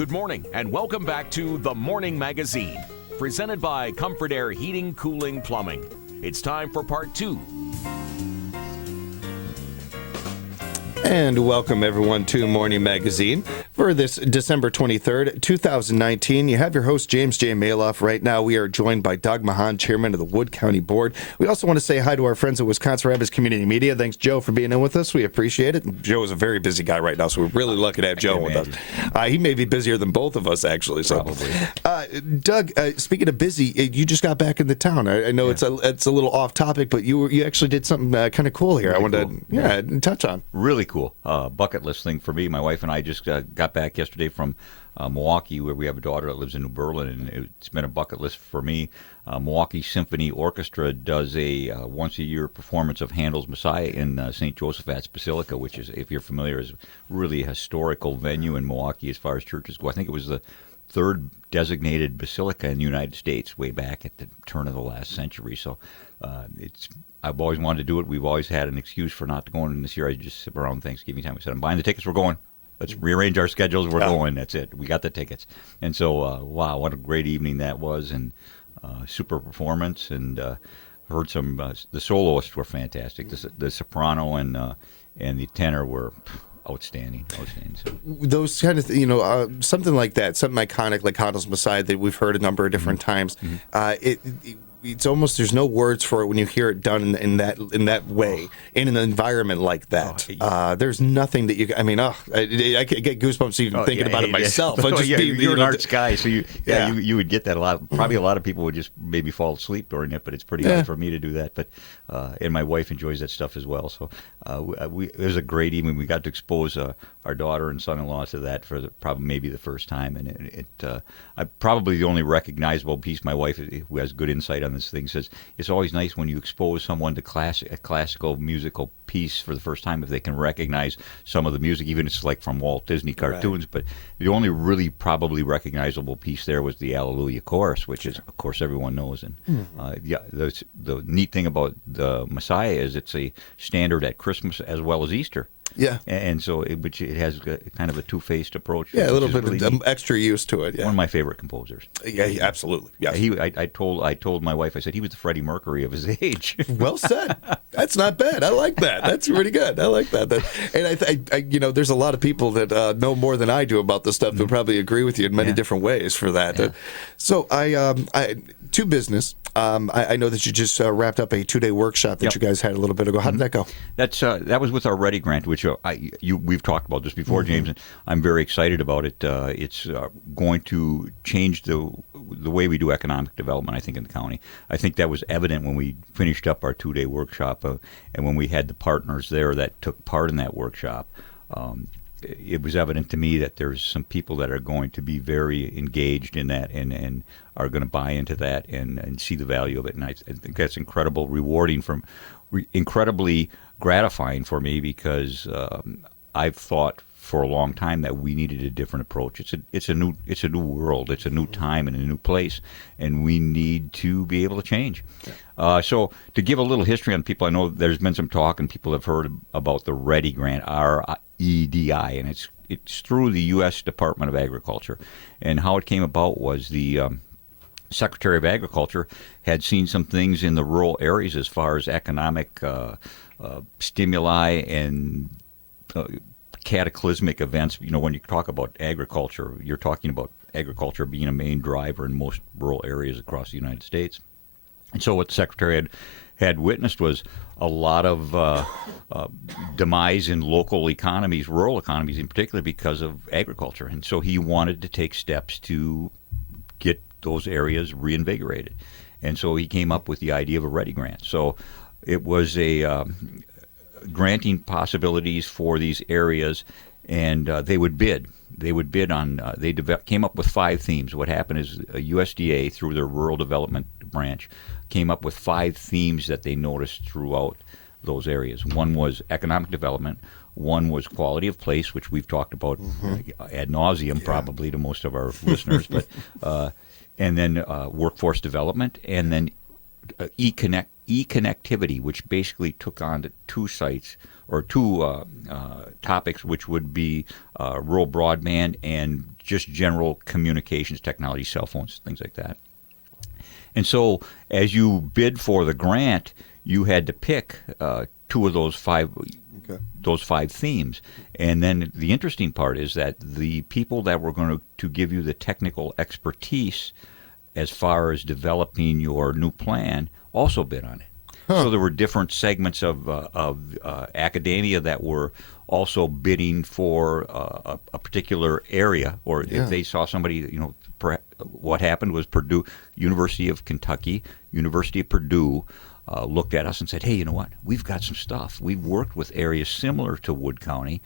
Good morning and welcome back to The Morning Magazine, presented by Comfort Air Heating, Cooling, Plumbing. It's time for part 2. And welcome, everyone, to Morning Magazine for this December 23rd, 2019. You have your host, James J. Maloff. Right now, we are joined by Doug Machon, chairman of the Wood County Board. We also want to say hi to our friends at Wisconsin Rapids Community Media. Thanks, Joe, for being in with us. We appreciate it. Joe is a very busy guy right now, so we're really lucky to have Joe with us. He may be busier than both of us, actually. So. Probably. Doug, speaking of busy, you just got back into town. I know it's a little off topic, but you actually did something kind of cool here. Really I wanted to touch on. Really cool. Bucket list thing for me. My wife and I just got back yesterday from Milwaukee, where we have a daughter that lives in New Berlin, and it's been a bucket list for me. Milwaukee Symphony Orchestra does a once-a-year performance of Handel's Messiah in St. Joseph's Basilica, which is, if you're familiar, is really a historical venue in Milwaukee as far as churches go. I think it was the third designated basilica in the United States way back at the turn of the last century. So I've always wanted to do it. We've always had an excuse for not going. And this year I just sit around Thanksgiving time. I said, I'm buying the tickets. We're going. Let's rearrange our schedules. We're going. That's it. We got the tickets. And so, wow, what a great evening that was. And super performance. And heard some, the soloists were fantastic. The soprano and the tenor were outstanding. So. Those kind of, something like that, something iconic like Handel's Messiah that we've heard a number of different times. It's almost, there's no words for it when you hear it done in that way, in an environment like that. There's nothing that I get goosebumps even thinking about it myself. You're an arts guy, so you would get that a lot. Probably a lot of people would just maybe fall asleep during it, but it's pretty hard for me to do that. But and my wife enjoys that stuff as well. So it was a great evening. We got to expose our daughter and son-in-law to that for probably maybe the first time, and I probably the only recognizable piece. My wife, who has good insight on this thing, says it's always nice when you expose someone to a classical musical piece for the first time if they can recognize some of the music, even if it's like from Walt Disney cartoons. Right. But the only really probably recognizable piece there was the Alleluia chorus, which is, of course, everyone knows. And the neat thing about the Messiah is it's a standard at Christmas as well as Easter. Yeah, and so it has kind of a two-faced approach. Yeah, a little bit really of extra use to it. Yeah. One of my favorite composers. Yeah, absolutely. Yes. I told my wife, I said he was the Freddie Mercury of his age. Well said. That's not bad. I like that. That's pretty good. I like that. And I there's a lot of people that know more than I do about this stuff that probably agree with you in many different ways for that. Yeah. So to business. I know that you just wrapped up a 2-day workshop that you guys had a little bit ago. How did that go? That was with our Ready grant, which we've talked about this before, James, and I'm very excited about it. It's going to change the way we do economic development, I think, in the county. I think that was evident when we finished up our 2-day workshop and when we had the partners there that took part in that workshop. It was evident to me that there's some people that are going to be very engaged in that and are going to buy into that and see the value of it. And I think that's incredibly gratifying for me because I've thought for a long time that we needed a different approach. It's a new world. It's a new time and a new place, and we need to be able to change. Yeah. So to give a little history on people, I know there's been some talk and people have heard about the READY grant, REDI, and it's through the U.S. Department of Agriculture. And how it came about was the Secretary of Agriculture had seen some things in the rural areas as far as economic stimuli and cataclysmic events. When you talk about agriculture, you're talking about agriculture being a main driver in most rural areas across the United States. And so what the Secretary had witnessed was a lot of demise in local economies, rural economies in particular, because of agriculture. And so he wanted to take steps to get those areas reinvigorated. And so he came up with the idea of a READY grant. So it was a granting possibilities for these areas, and they would bid. They would bid on, came up with 5 themes. What happened is USDA, through their Rural Development Branch, came up with 5 themes that they noticed throughout those areas. One was economic development. One was quality of place, which we've talked about ad nauseum probably to most of our listeners, but and then workforce development, and then e-connectivity, which basically took on to 2 sites or 2 topics, which would be rural broadband and just general communications technology, cell phones, things like that. And so as you bid for the grant, you had to pick two of those five themes. And then the interesting part is that the people that were going to give you the technical expertise as far as developing your new plan also bid on it. So there were different segments of academia that were also bidding for a particular area, or if they saw somebody, what happened was Purdue, University of Kentucky, University of Purdue looked at us and said, hey, you know what? We've got some stuff. We've worked with areas similar to Wood County.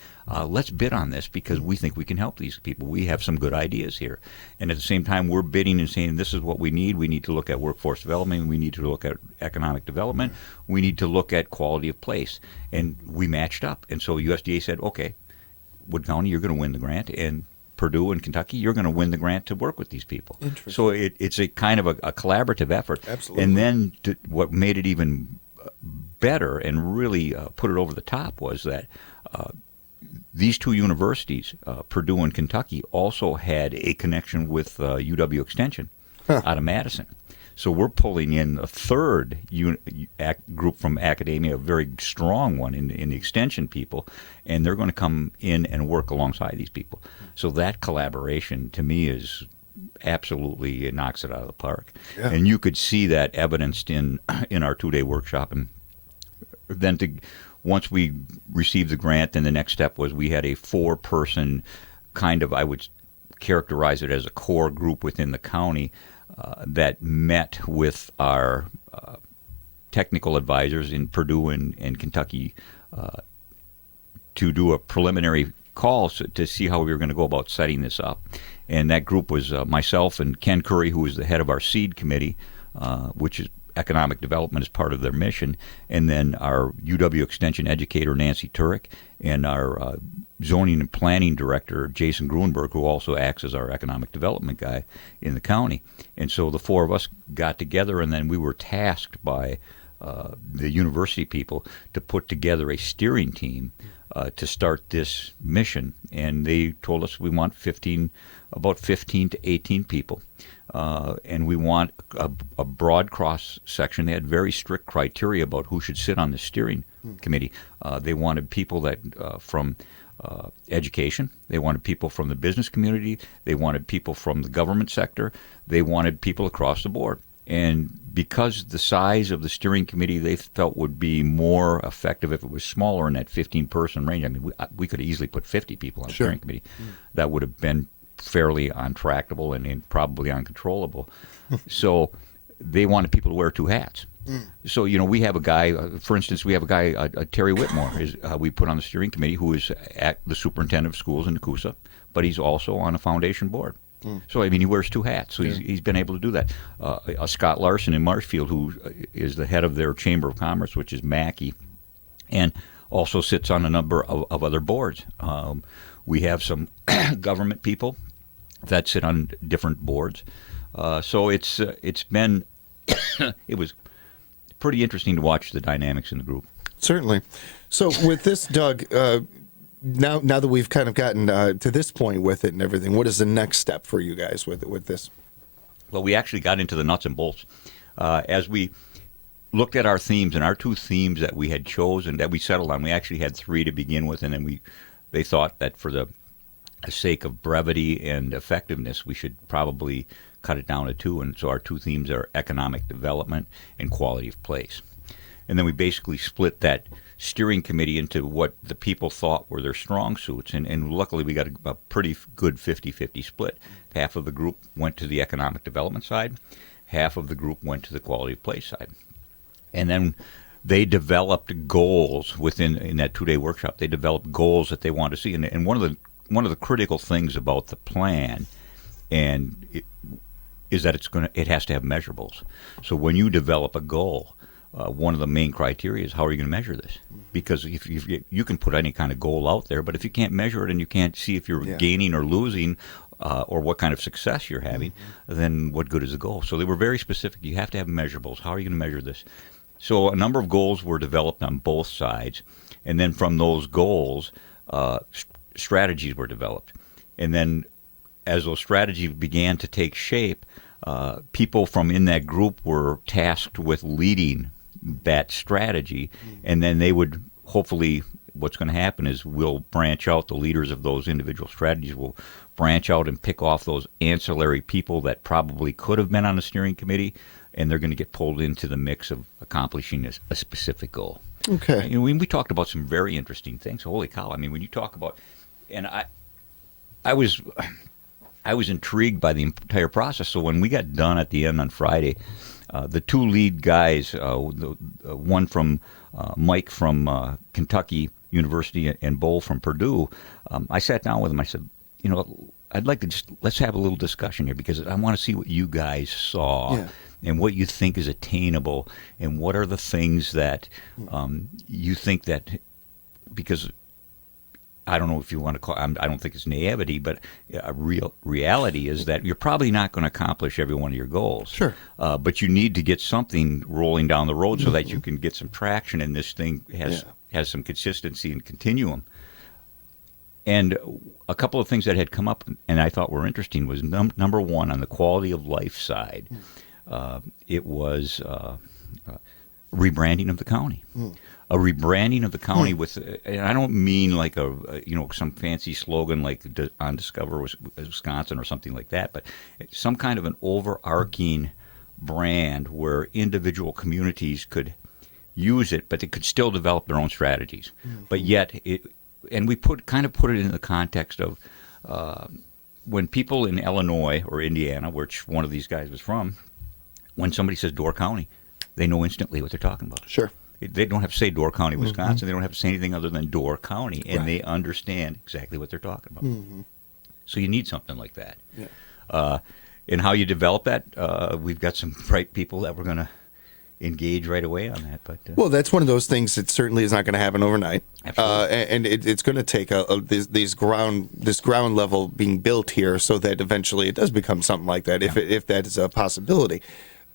Let's bid on this because we think we can help these people. We have some good ideas here. And at the same time, we're bidding and saying this is what we need. We need to look at workforce development. We need to look at economic development. We need to look at quality of place. And we matched up. And so USDA said, okay, Wood County, you're going to win the grant. And Purdue and Kentucky, you're going to win the grant to work with these people. So it's a kind of a collaborative effort. Absolutely. And then what made it even better and really put it over the top was that these two universities, Purdue and Kentucky, also had a connection with UW Extension out of Madison. So we're pulling in a third group from academia, a very strong one in the extension people, and they're going to come in and work alongside these people. So that collaboration, to me, is absolutely, it knocks it out of the park. Yeah. And you could see that evidenced in our two-day workshop. And then once we received the grant, then the next step was we had a 4-person kind of, I would characterize it as a core group within the county that met with our technical advisors in Purdue and Kentucky to do a preliminary call to see how we were going to go about setting this up. And that group was myself and Ken Curry, who was the head of our SEED committee, which is economic development as part of their mission, and then our UW Extension educator, Nancy Turek, and our zoning and planning director, Jason Gruenberg, who also acts as our economic development guy in the county. And so the 4 of us got together, and then we were tasked by the university people to put together a steering team to start this mission. And they told us we want about 15 to 18 people. And we want a broad cross section. They had very strict criteria about who should sit on the steering committee. They wanted people that from education. They wanted people from the business community. They wanted people from the government sector. They wanted people across the board. And because the size of the steering committee they felt would be more effective if it was smaller in that 15-person range. I mean, we could easily put 50 people on the steering committee. That would have been fairly untractable and probably uncontrollable. So they wanted people to wear 2 hats. So, we have a guy, for instance, Terry Whitmore, we put on the steering committee, who is the superintendent of schools in Nakusa, but he's also on a foundation board. So, I mean, he wears 2 hats. So he's been able to do that. Scott Larson in Marshfield, who is the head of their Chamber of Commerce, which is Mackey, and also sits on a number of other boards. We have some government people that sit on different boards. So it's been it was pretty interesting to watch the dynamics in the group. Certainly. So with this, Doug, now that we've kind of gotten to this point with it and everything, what is the next step for you guys with this? Well, we actually got into the nuts and bolts as we looked at our themes, and our 2 themes that we had chosen that we settled on. We actually had 3 to begin with, and then they thought that for the sake of brevity and effectiveness, we should probably cut it down to 2. And so our 2 themes are economic development and quality of place. And then we basically split that steering committee into what the people thought were their strong suits. And luckily we got a pretty good 50-50 split. Half of the group went to the economic development side. Half of the group went to the quality of place side. And then they developed goals in that 2-day workshop. They developed goals that they wanted to see. And one of the critical things about the plan is that it has to have measurables. So when you develop a goal, one of the main criteria is how are you going to measure this? Because if you can put any kind of goal out there, but if you can't measure it and you can't see if you're gaining or losing or what kind of success you're having, then what good is the goal? So they were very specific. You have to have measurables. How are you going to measure this? So a number of goals were developed on both sides, and then from those goals, strategies were developed. And then as those strategies began to take shape, people from in that group were tasked with leading that strategy, and then they would hopefully, what's going to happen is we'll branch out, the leaders of those individual strategies will branch out and pick off those ancillary people that probably could have been on the steering committee, and they're going to get pulled into the mix of accomplishing a specific goal. Okay. You know, we talked about some very interesting things. Holy cow. I mean, when you talk about, and I was intrigued by the entire process. So when we got done at the end on Friday, the two lead guys, one from Mike from Kentucky University and Bo from Purdue, I sat down with him. I said, you know, I'd like to let's have a little discussion here because I want to see what you guys saw and what you think is attainable and what are the things that you think that, because I don't know if you want to call I don't think it's naivety, but a reality is that you're probably not going to accomplish every one of your goals. Sure. But you need to get something rolling down the road so that you can get some traction and this thing has some consistency and continuum. And a couple of things that had come up and I thought were interesting was number one, on the quality of life side, it was rebranding of the county. A rebranding of the county with, and I don't mean like some fancy slogan like on Discover Wisconsin or something like that, but some kind of an overarching brand where individual communities could use it, but they could still develop their own strategies. But yet, and we put it in the context of when people in Illinois or Indiana, which one of these guys was from, when somebody says Door County, they know instantly what they're talking about. Sure. They don't have to say Door County, Wisconsin. They don't have to say anything other than Door County, and they understand exactly what they're talking about. So you need something like that. Yeah. And how you develop that, we've got some bright people that we're going to engage right away on that. But well, that's one of those things that certainly is not going to happen overnight. Absolutely. And it's going to take this ground level being built here so that eventually it does become something like that, if that is a possibility.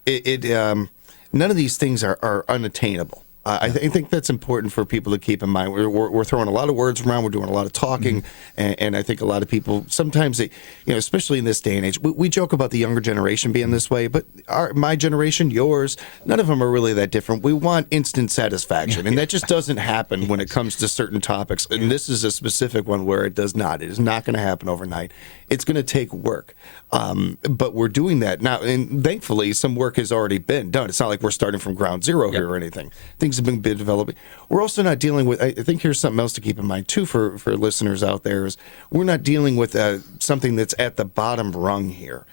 None of these things are unattainable. I think that's important for people to keep in mind. We're throwing a lot of words around. We're doing a lot of talking, and I think a lot of people sometimes, especially in this day and age, we joke about the younger generation being this way, but my generation, yours, none of them are really that different. We want instant satisfaction, and that just doesn't happen when it comes to certain topics. And this is a specific one where it does not. It is not going to happen overnight. It's going to take work, but we're doing that now, and thankfully, some work has already been done. It's not like we're starting from ground zero here or anything. Things have been developing. We're also not dealing with, I think here's something else to keep in mind too for listeners out there, is we're not dealing with something that's at the bottom rung here.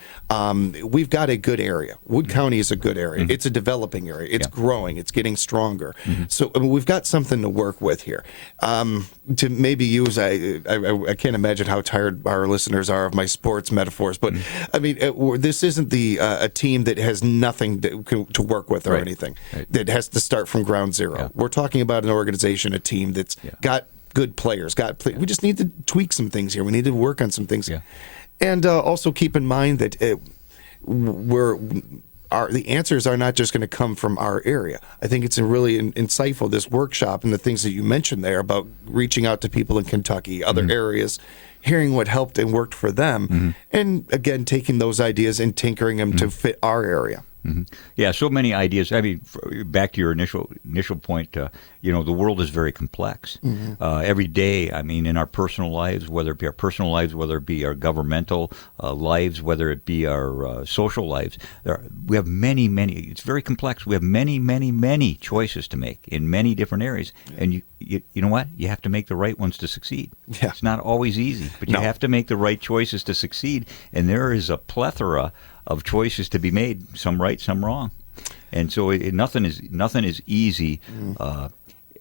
We've got a good area. Wood County is a good area. It's a developing area. It's growing. It's getting stronger. So we've got something to work with here. To maybe use, I can't imagine how tired our listeners are of my sports metaphors, but I mean, this isn't a team that has nothing to work with or anything, that has to start from ground zero. We're talking about an organization, a team that's got good players. We just need to tweak some things here. We need to work on some things. And also keep in mind that the answers are not just going to come from our area. I think it's really insightful, this workshop and the things that you mentioned there about reaching out to people in Kentucky, other areas, hearing what helped and worked for them, and again, taking those ideas and tinkering them to fit our area. Yeah, so many ideas. I mean, back to your initial point, the world is very complex. Every day, I mean, in our personal lives, whether it be our personal lives, whether it be our governmental lives, whether it be our social lives, we have many, it's very complex. We have many choices to make in many different areas. And you know what? You have to make the right ones to succeed. It's not always easy, but you have to make the right choices to succeed. And there is a plethora of choices to be made, some right, some wrong, and so nothing is easy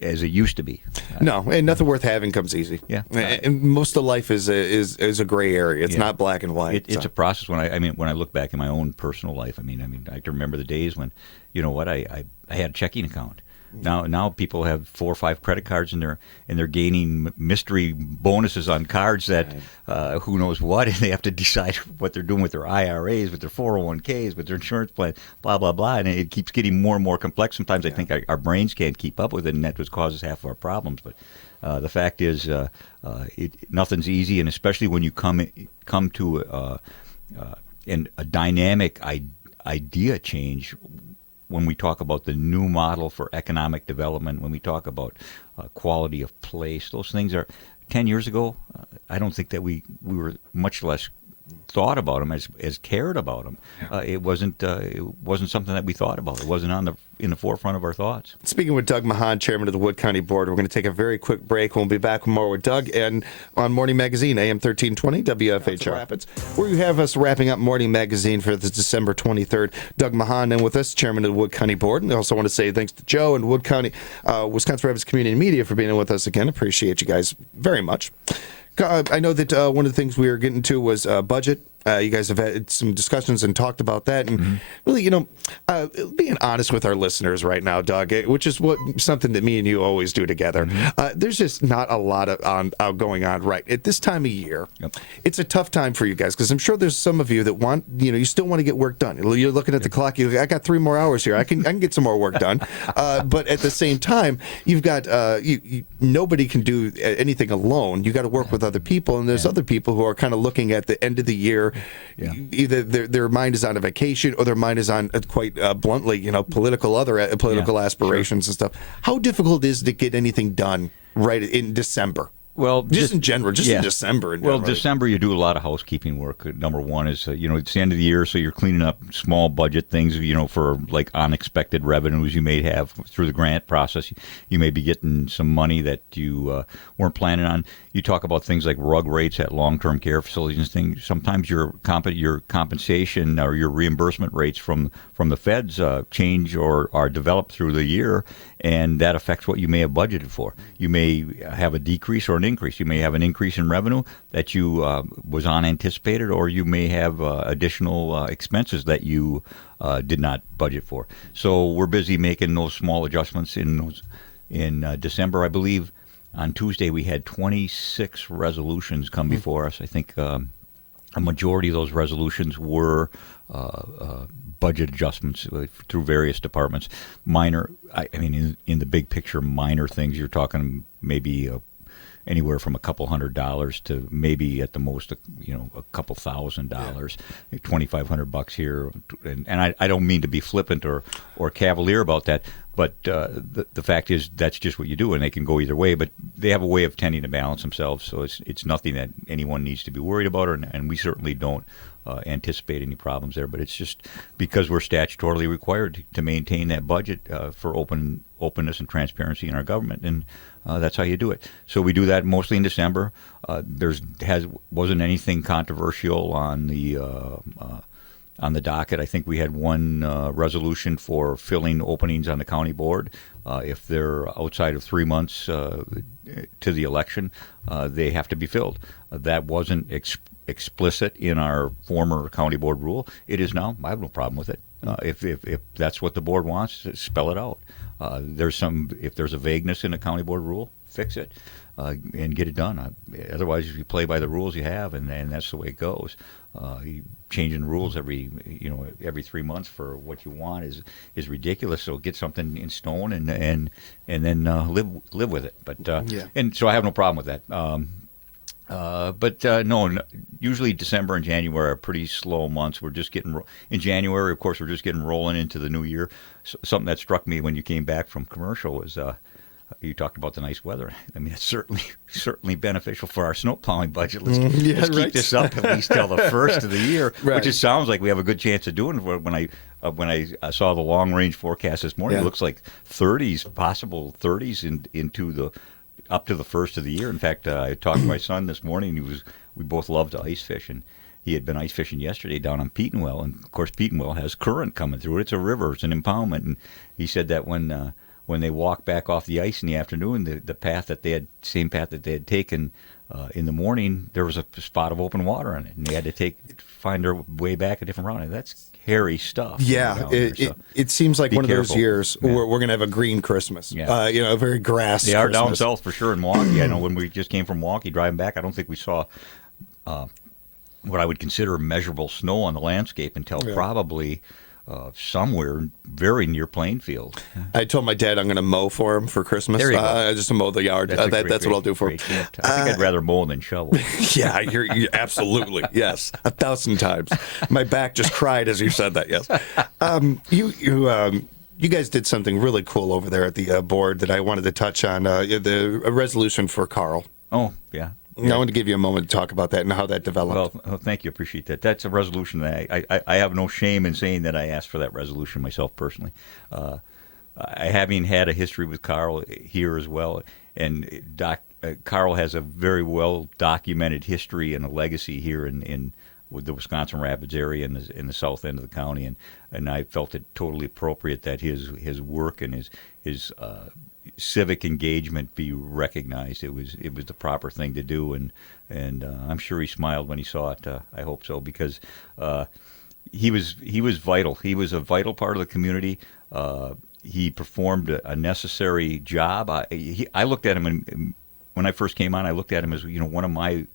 as it used to be. No, and nothing worth having comes easy. And most of life is a gray area. It's not black and white. It's a process. When I look back in my own personal life, I can remember the days when, I had a checking account. Now people have 4 or 5 credit cards and they're gaining mystery bonuses on cards that who knows what, and they have to decide what they're doing with their IRAs, with their 401ks, with their insurance plan, blah blah blah, and it keeps getting more and more complex. Sometimes I think our brains can't keep up with it, and that's what causes half of our problems. But the fact is, nothing's easy, and especially when you come to a dynamic idea change. When we talk about the new model for economic development, when we talk about quality of place, those things are 10 years ago. I don't think that we were much less thought about them as cared about them. It wasn't something that we thought about. It wasn't in the forefront of our thoughts. Speaking with Doug Machon, chairman of the Wood County Board, we're going to take a very quick break. We'll be back with more with Doug and on Morning Magazine, AM 1320, WFHR Rapids, where you have us wrapping up Morning Magazine for the December 23rd. Doug Machon and with us, chairman of the Wood County Board. And I also want to say thanks to Joe and Wood County, Wisconsin Rapids Community Media for being with us again. Appreciate you guys very much. I know that one of the things we were getting to was budget. You guys have had some discussions and talked about that, and really, being honest with our listeners right now, Doug, which is something that me and you always do together. There's just not a lot of going on right at this time of year. Yep. It's a tough time for you guys because I'm sure there's some of you that want, you still want to get work done. You're looking at the clock. You're like, I got 3 more hours here. I can get some more work done. But at the same time, you've got nobody can do anything alone. You got to work with other people, and there's other people who are kind of looking at the end of the year. Yeah. Either their mind is on a vacation or their mind is on quite bluntly, political aspirations and stuff. How difficult is it to get anything done right in December? Well, just in general, in December. Well, right? December, you do a lot of housekeeping work. Number one is, it's the end of the year, so you're cleaning up small budget things, for like unexpected revenues you may have through the grant process. You may be getting some money that you weren't planning on. You talk about things like rug rates at long-term care facilities and things. Sometimes your compensation or your reimbursement rates from the feds change or are developed through the year, and that affects what you may have budgeted for. You may have a decrease or an increase. You may have an increase in revenue that you was unanticipated, or you may have additional expenses that you did not budget for. So we're busy making those small adjustments in December. I believe on Tuesday we had 26 resolutions come before us. I think a majority of those resolutions were budget adjustments through various departments. Minor, in the big picture, minor things. You're talking maybe anywhere from a couple $100 to maybe at the most, a couple $1,000, $2,500 here. And I don't mean to be flippant or cavalier about that, but the fact is that's just what you do, and they can go either way. But they have a way of tending to balance themselves, so it's nothing that anyone needs to be worried about, and we certainly don't anticipate any problems there. But it's just because we're statutorily required to maintain that budget for openness and transparency in our government, and that's how you do it. So we do that mostly in December. Wasn't anything controversial on the docket. I think we had one resolution for filling openings on the county board. If they're outside of 3 months to the election, they have to be filled. That wasn't explicit in our former county board rule. It is now. I have no problem with it. If that's what the board wants, spell it out. If there's a vagueness in a county board rule, fix it and get it done. Otherwise, if you play by the rules you have, and that's the way it goes. Changing the rules every 3 months for what you want is ridiculous. So get something in stone and then live with it. But and so I have no problem with that. No, usually December and January are pretty slow months. We're just getting in January, of course, we're just getting rolling into the new year. Something that struck me when you came back from commercial was you talked about the nice weather. It's certainly beneficial for our snow plowing budget. Let's keep this up at least till the first of the year, which it sounds like we have a good chance of doing. When I saw the long range forecast this morning, it looks like 30s, possible 30s into the up to the first of the year. In fact, I talked to my son this morning. We both love to ice fish, and he had been ice fishing yesterday down on Petenwell, and of course Petenwell has current coming through it. It's a river, it's an impoundment, and he said that when they walked back off the ice in the afternoon, the same path that they had taken in the morning there was a spot of open water in it, and they had to find their way back a different route. That's hairy stuff. Yeah, it seems like be one of careful. those years where we're going to have a green Christmas. Yeah. A very grass They are down Christmas. south for sure in Milwaukee. I know when we just came from Milwaukee driving back, I don't think we saw what I would consider measurable snow on the landscape until probably somewhere very near Plainfield. I told my dad I'm going to mow for him for Christmas. There you go. Just to mow the yard. That's what I'll do for him. Great gift. I think I'd rather mow than shovel. Yeah, you're absolutely. Yes, 1,000 times. My back just cried as you said that. Yes. You guys did something really cool over there at the board that I wanted to touch on. A resolution for Carl. Oh, yeah. I want to give you a moment to talk about that and how that developed. Well, thank you. Appreciate that. That's a resolution that I have no shame in saying that I asked for that resolution myself personally. I having had a history with Carl here as well, and Carl has a very well documented history and a legacy here in with the Wisconsin Rapids area in the south end of the county, and I felt it totally appropriate that his work and his civic engagement be recognized. It was the proper thing to do, and I'm sure he smiled when he saw it. I hope so, because he was vital. He was a vital part of the community. He performed a necessary job. I looked at him, and when I first came on, I looked at him as one of my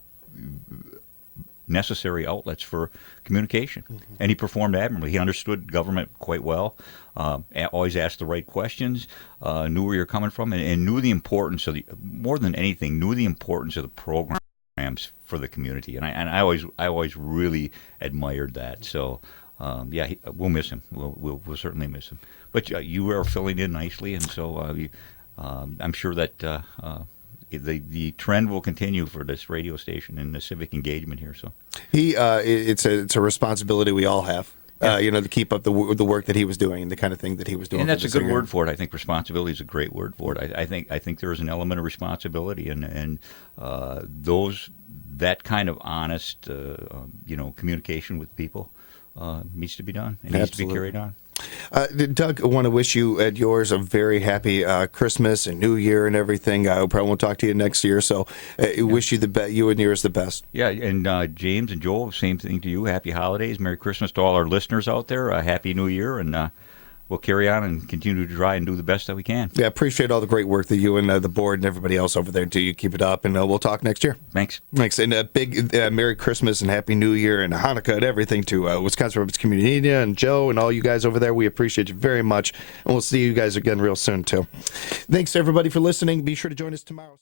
necessary outlets for communication, and he performed admirably. He understood government quite well, always asked the right questions, knew where you're coming from, and knew the importance of more than anything, knew the importance of the programs for the community. And I always really admired that. So we'll miss him. We'll certainly miss him. But you are filling in nicely, and so I'm sure that the trend will continue for this radio station and the civic engagement here. So it's a responsibility we all have. To keep up the work that he was doing and the kind of thing that he was doing. And that's a good word for it. I think responsibility is a great word for it. I think there is an element of responsibility, and that kind of honest communication with people needs to be done. It needs to be carried on. Doug, I want to wish you and yours a very happy Christmas and New Year and everything. I probably won't talk to you next year, so wish you you and yours the best. Yeah, and James and Joel, same thing to you. Happy holidays, Merry Christmas to all our listeners out there. Happy New Year, and we'll carry on and continue to try and do the best that we can. Yeah, appreciate all the great work that you and the board and everybody else over there do. You keep it up, and we'll talk next year. Thanks. And a big Merry Christmas and Happy New Year and Hanukkah and everything to Wisconsin Rapids Community and Joe and all you guys over there. We appreciate you very much, and we'll see you guys again real soon, too. Thanks, everybody, for listening. Be sure to join us tomorrow.